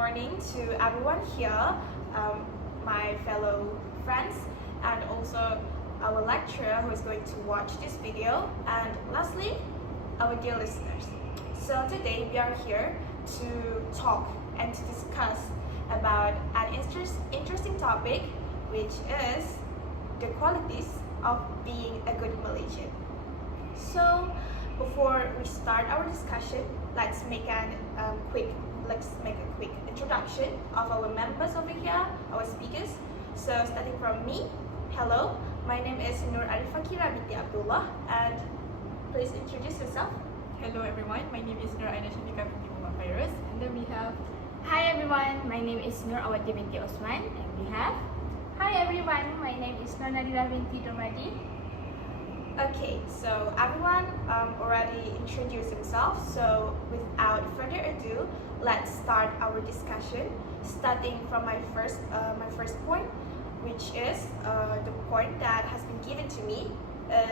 morning to everyone here, my fellow friends, and also our lecturer who is going to watch this video, and lastly, our dear listeners. So today we are here to talk and to discuss about an interesting topic, which is the qualities of being a good Malaysian. So before we start our discussion, let's make a quick introduction of our members over here, our speakers. So starting from me, hello, my name is Nur Arifakira binti Abdullah, and please introduce yourself. Hello everyone, my name is Nur Aina Shafika binti Muhammad Fairuz, and then we have Hi everyone, my name is Nur Awati binti Osman, and we have Hi everyone, my name is Nur Nadira binti Dormadi. Okay, so everyone already introduced themselves, so without further ado, let's start our discussion, starting from my first point, which is the point that has been given to me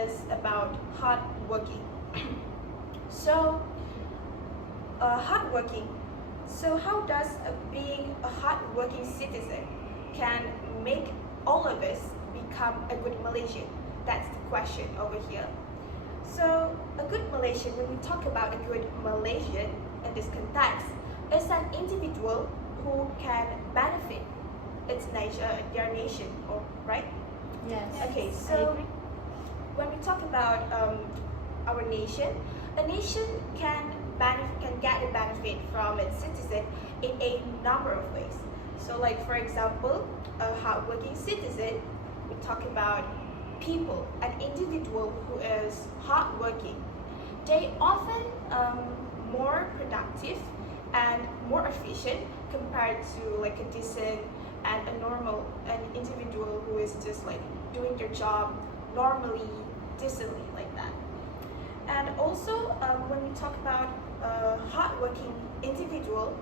is about hard working. So hardworking. So how does being a hardworking citizen can make all of us become a good Malaysian? That's the question over here. So a good Malaysian, when we talk about a good Malaysian in this context, is an individual who can benefit their nation, right? Yes. Okay, so when we talk about our nation, a nation can get a benefit from its citizen in a number of ways. So like for example, a hardworking citizen, we talk about people, an individual who is hardworking. They often more productive and more efficient compared to like a decent and an individual who is just like doing their job normally, decently like that. And also when we talk about a hardworking individual,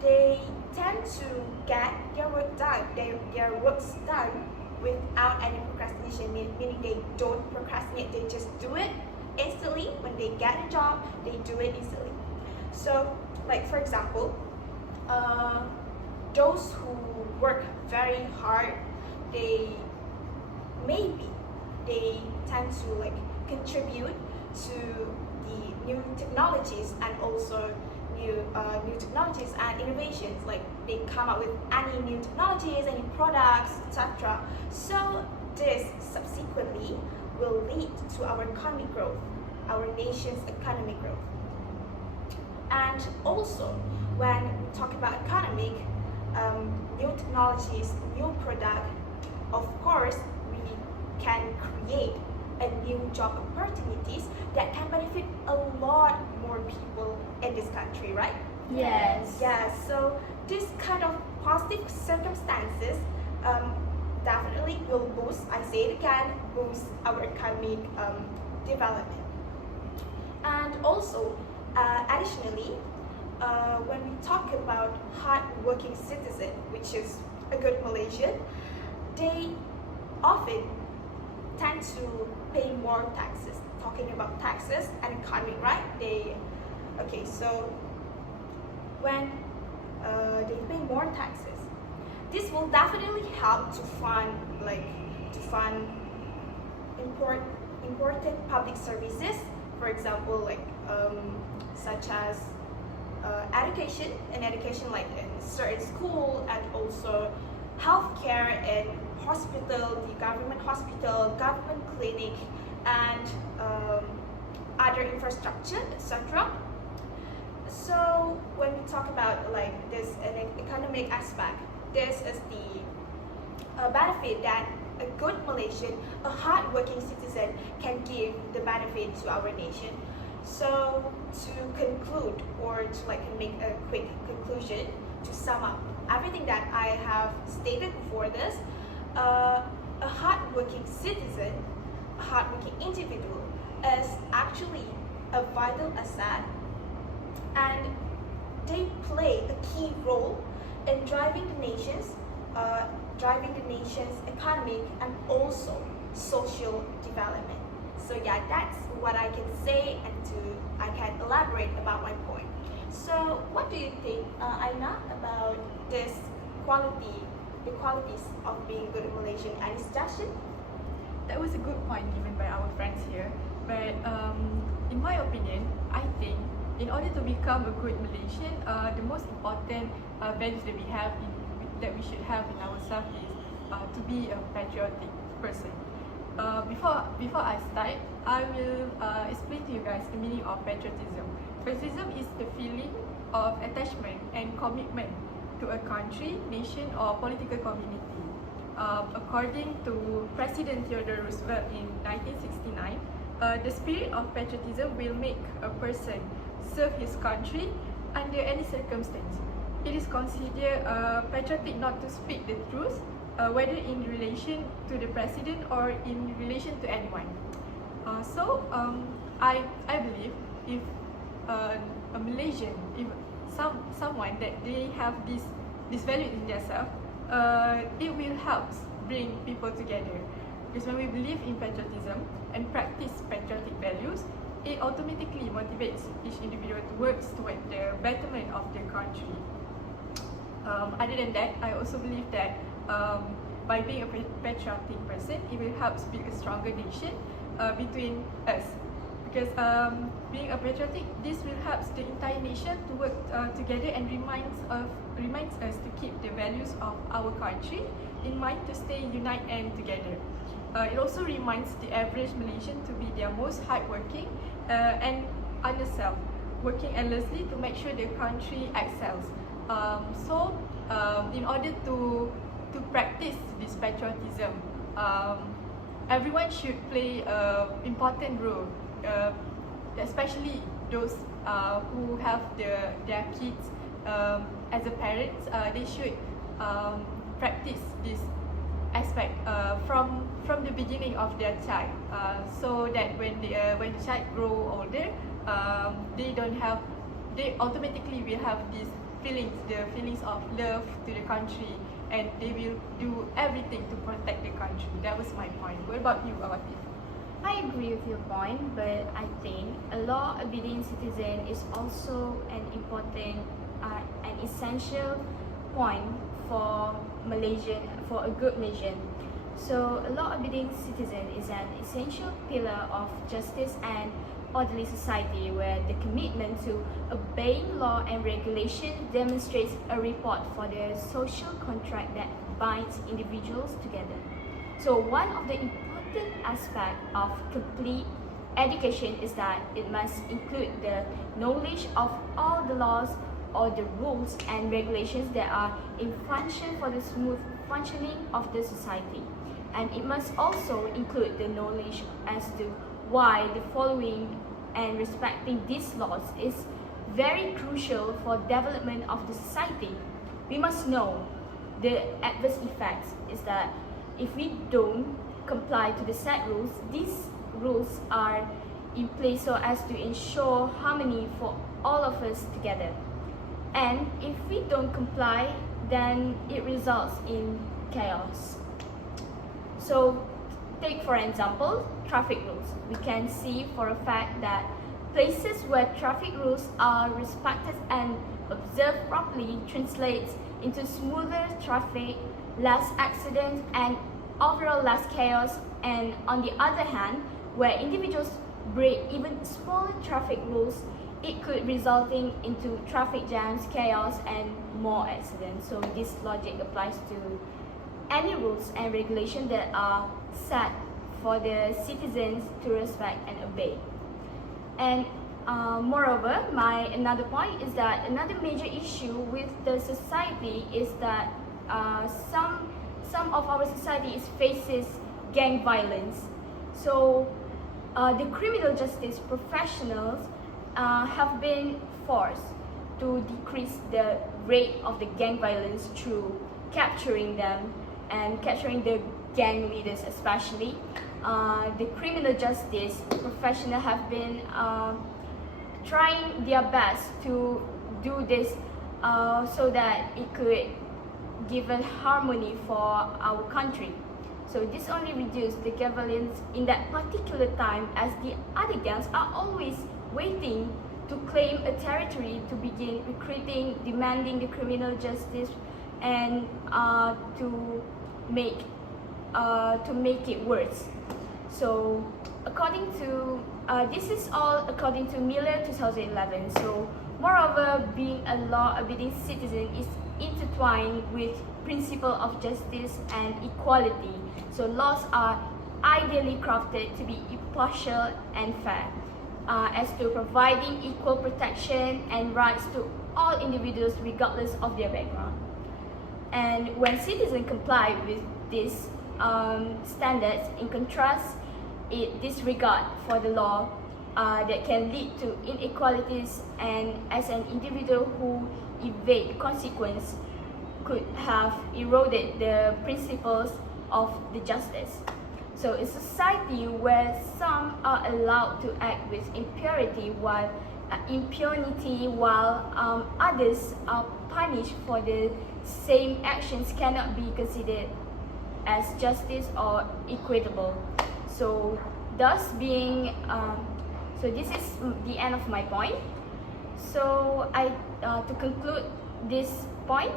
they tend to get their work done, their works done without any procrastination, meaning they don't procrastinate, they just do it instantly. When they get a job, they do it instantly. So like for example, those who work very hard, they tend to like contribute to the new technologies and also new technologies and innovations, like they come up with any new technologies, any products, etc. So this subsequently will lead to our economic growth, our nation's economic growth. And also when we talk about economic, new technologies, new product, of course we can create a new job opportunities that can benefit a lot more people in this country, right? Yes. Yes, so this kind of positive circumstances definitely will boost, I say it again, boost our economic development. And also, additionally, when we talk about hard-working citizen, which is a good Malaysian, they often tend to pay more taxes. Talking about taxes and economy, right? So when they pay more taxes, this will definitely help to fund important public services, for example, like such as education like in certain school, and also healthcare in hospital, the government hospital, government clinic, and other infrastructure, etc. So when we talk about like this an economic aspect, this is the benefit that a good Malaysian, a hardworking citizen can give the benefit to our nation. So to conclude, or to like make a quick conclusion, to sum up everything that I have stated before this, a hardworking citizen, a hardworking individual is actually a vital asset, and they play a key role in driving the nation's economic and also social development. So yeah, that's what I can say, and I can elaborate about my point. So, what do you think, Aina, about this the qualities of being good Malaysian? Any suggestion? That was a good point given by our friends here. But in my opinion, I think in order to become a good Malaysian, the most important values that that we should have in ourselves is to be a patriotic person. Before I start, I will explain to you guys the meaning of patriotism. Patriotism is the feeling of attachment and commitment to a country, nation, or political community. According to President Theodore Roosevelt in 1969, the spirit of patriotism will make a person serve his country under any circumstance. It is considered patriotic not to speak the truth, whether in relation to the president or in relation to anyone. I believe if a Malaysian, if someone that they have this value in themselves, it will help bring people together. Because when we believe in patriotism and practice patriotic values, it automatically motivates each individual to work toward the betterment of their country. Other than that, I also believe that by being a patriotic person, it will help build a stronger nation between us. Because being a patriotic, this will help the entire nation to work together and reminds us to keep the values of our country in mind, to stay united and together. It also reminds the average Malaysian to be their most hardworking and underself, working endlessly to make sure the country excels. In order to practice this patriotism, everyone should play an important role. Especially those who have their kids as a parents, they should practice this aspect from the beginning of their child, so that when the child grow older, they automatically will have these feelings, the feelings of love to the country, and they will do everything to protect the country. That was my point. What about you, Awatif? I agree with your point, but I think a law-abiding citizen is also an important, an essential point for a good Malaysian. So, a law-abiding citizen is an essential pillar of justice and orderly society, where the commitment to obeying law and regulation demonstrates a report for the social contract that binds individuals together. So, one of the important aspect of complete education is that it must include the knowledge of all the laws or the rules and regulations that are in function for the smooth functioning of the society. And it must also include the knowledge as to why the following and respecting these laws is very crucial for development of the society. We must know the adverse effects is that if we don't comply to the set rules, these rules are in place so as to ensure harmony for all of us together. And if we don't comply, then it results in chaos. So, take for example, traffic rules. We can see for a fact that places where traffic rules are respected and observed properly translates into smoother traffic, less accidents, and overall less chaos. And on the other hand, where individuals break even smaller traffic rules, it could resulting into traffic jams, chaos, and more accidents. So this logic applies to any rules and regulations that are set for the citizens to respect and obey. And moreover, another point is that another major issue with the society is that some of our society faces gang violence. So the criminal justice professionals have been forced to decrease the rate of the gang violence through capturing them and capturing the gang leaders especially. The criminal justice professionals have been trying their best to do this so that it could give a harmony for our country. So this only reduces the gang violence in that particular time, as the other gangs are always waiting to claim a territory to begin recruiting, demanding the criminal justice, and to make it worse. So, according to this is all according to Miller 2011. So, moreover, being a law-abiding citizen is intertwined with principle of justice and equality. So, laws are ideally crafted to be impartial and fair, as to providing equal protection and rights to all individuals regardless of their background. And when citizens comply with these standards, in contrast, it disregard for the law that can lead to inequalities, and as an individual who evade consequence could have eroded the principles of the justice. So a society where some are allowed to act with impunity while others are punished for the same actions cannot be considered as justice or equitable. So thus being so this is the end of my point. So to conclude this point,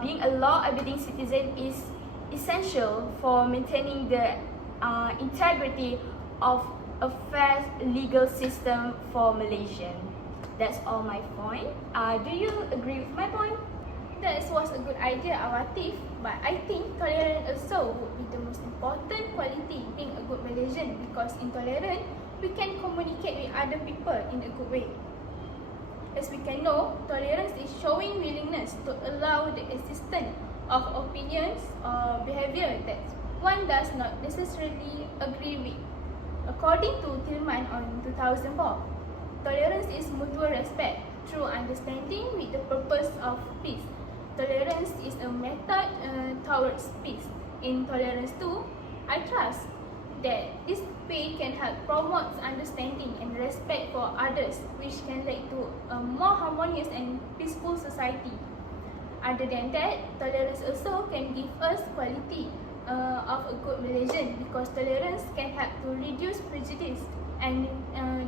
being a law-abiding citizen is essential for maintaining the integrity of a fair legal system for Malaysian. That's all my point. Do you agree with my point? That was a good idea, Awatif, but I think tolerance also would be the most important quality being a good Malaysian, because in tolerance, we can communicate with other people in a good way. As we can know, tolerance is showing willingness to allow the existence of opinions or behavior that one does not necessarily agree with. According to Tillman on 2004, tolerance is mutual respect through understanding with the purpose of peace. Tolerance is a method towards peace. In tolerance too, I trust that this way can help promote understanding and respect for others, which can lead to a more harmonious and peaceful society. Other than that, tolerance also can give us quality of a good Malaysian, because tolerance can help to reduce prejudice and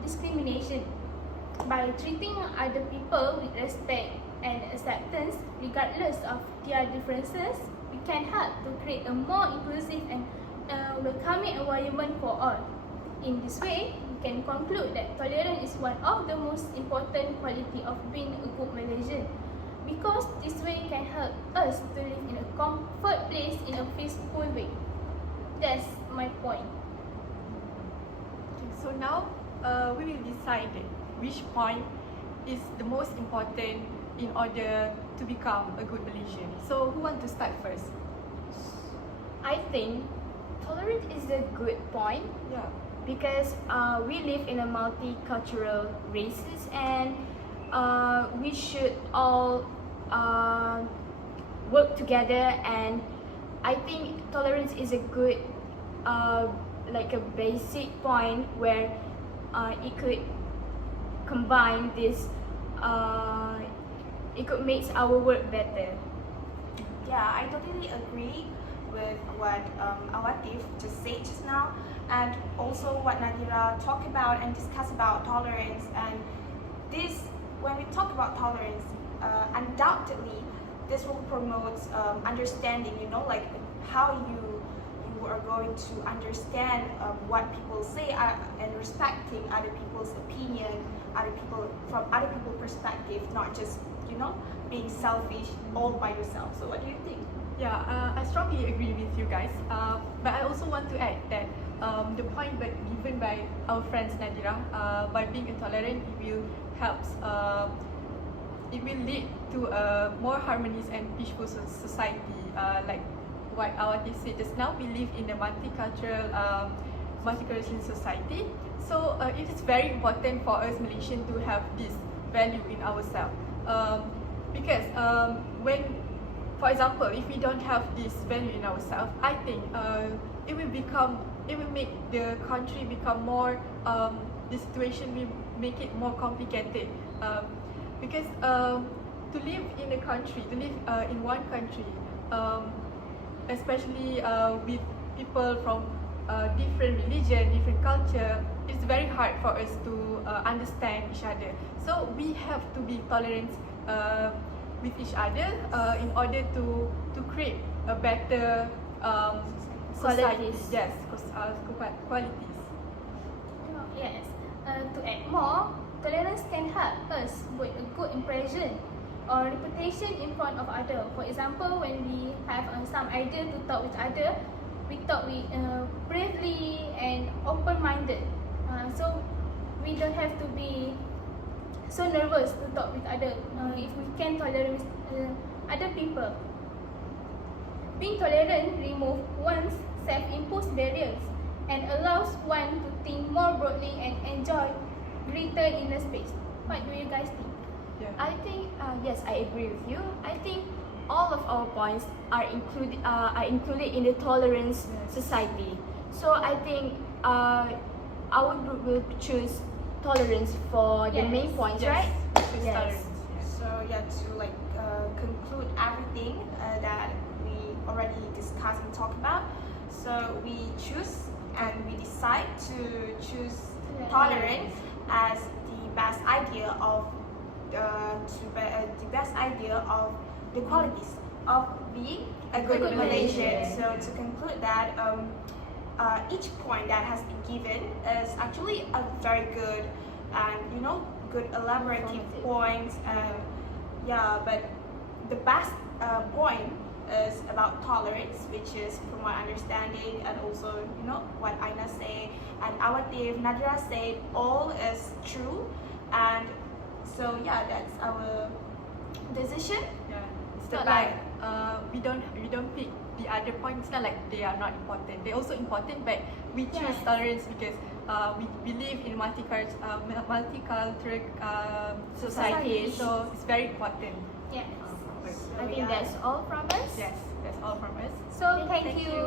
discrimination. By treating other people with respect and acceptance, regardless of their differences, we can help to create a more inclusive and welcoming environment for all. In this way, we can conclude that tolerance is one of the most important quality of being a good Malaysian, because this way can help us to live in a comfort place in a peaceful way. That's my point. Okay, so now we will decide which point is the most important in order to become a good Malaysian. So who want to start first? I think tolerance is a good point. Yeah. Because we live in a multicultural races, and we should all work together. And I think tolerance is a good like a basic point where it could combine this it could make our work better. Yeah, I totally agree with what Awatif just said just now, and also what Nadira talked about and discussed about tolerance. And this, when we talk about tolerance, undoubtedly this will promote understanding, you know, like how you are going to understand what people say, and respecting other people's opinion, from other people's perspective, not just, you know, being selfish all by yourself. So what do you think? Yeah, I strongly agree with you guys. But I also want to add that the point given by our friends Nadira, by being intolerant, it will helps. It will lead to a more harmonious and peaceful society. Like what Awati said just now, we live in a multicultural society. So it is very important for us Malaysians to have this value in ourselves. Because when, for example, if we don't have this value in ourselves, I think it will make the country become more, the situation will make it more complicated. Because to live in a country, to live in one country, especially with people from different religion, different culture, it's very hard for us to understand each other. So we have to be tolerant with each other in order to create a better society. Qualities. Yes, qualities. Yes. To add more, tolerance can help us build a good impression or reputation in front of others. For example, when we have some idea to talk with other, we talk with bravely and open-minded. So we don't have to be so nervous to talk with other if we can tolerate other people. Being tolerant removes one's self-imposed barriers and allows one to think more broadly and enjoy greater inner space. What do you guys think? Yeah. I think yes, I agree with you. I think all of our points are included in the tolerance society. So I think our group will choose tolerance for the Yes. main points, Yes. right? We choose Yes. tolerance. Yes. So yeah, to like conclude everything that we already discussed and talked about. So we choose and we decide to choose tolerance as the best idea of the best idea of the qualities of being a good Good Malaysian. Malaysian. So to conclude that, each point that has been given is actually a very good and good elaborative Informative. points. And yeah, but the best point is about tolerance, which is from my understanding, and also what Aina said and Awatif, Nadira said, all is true. And so yeah, that's our decision. Yeah. It's The not like we don't pick the other points. It's not like they are not important. They're also important, but we choose Yes. tolerance because we believe in multicultural society. Society. So it's very important. Yes. I think that's all from us. Yes, that's all from us. So thank you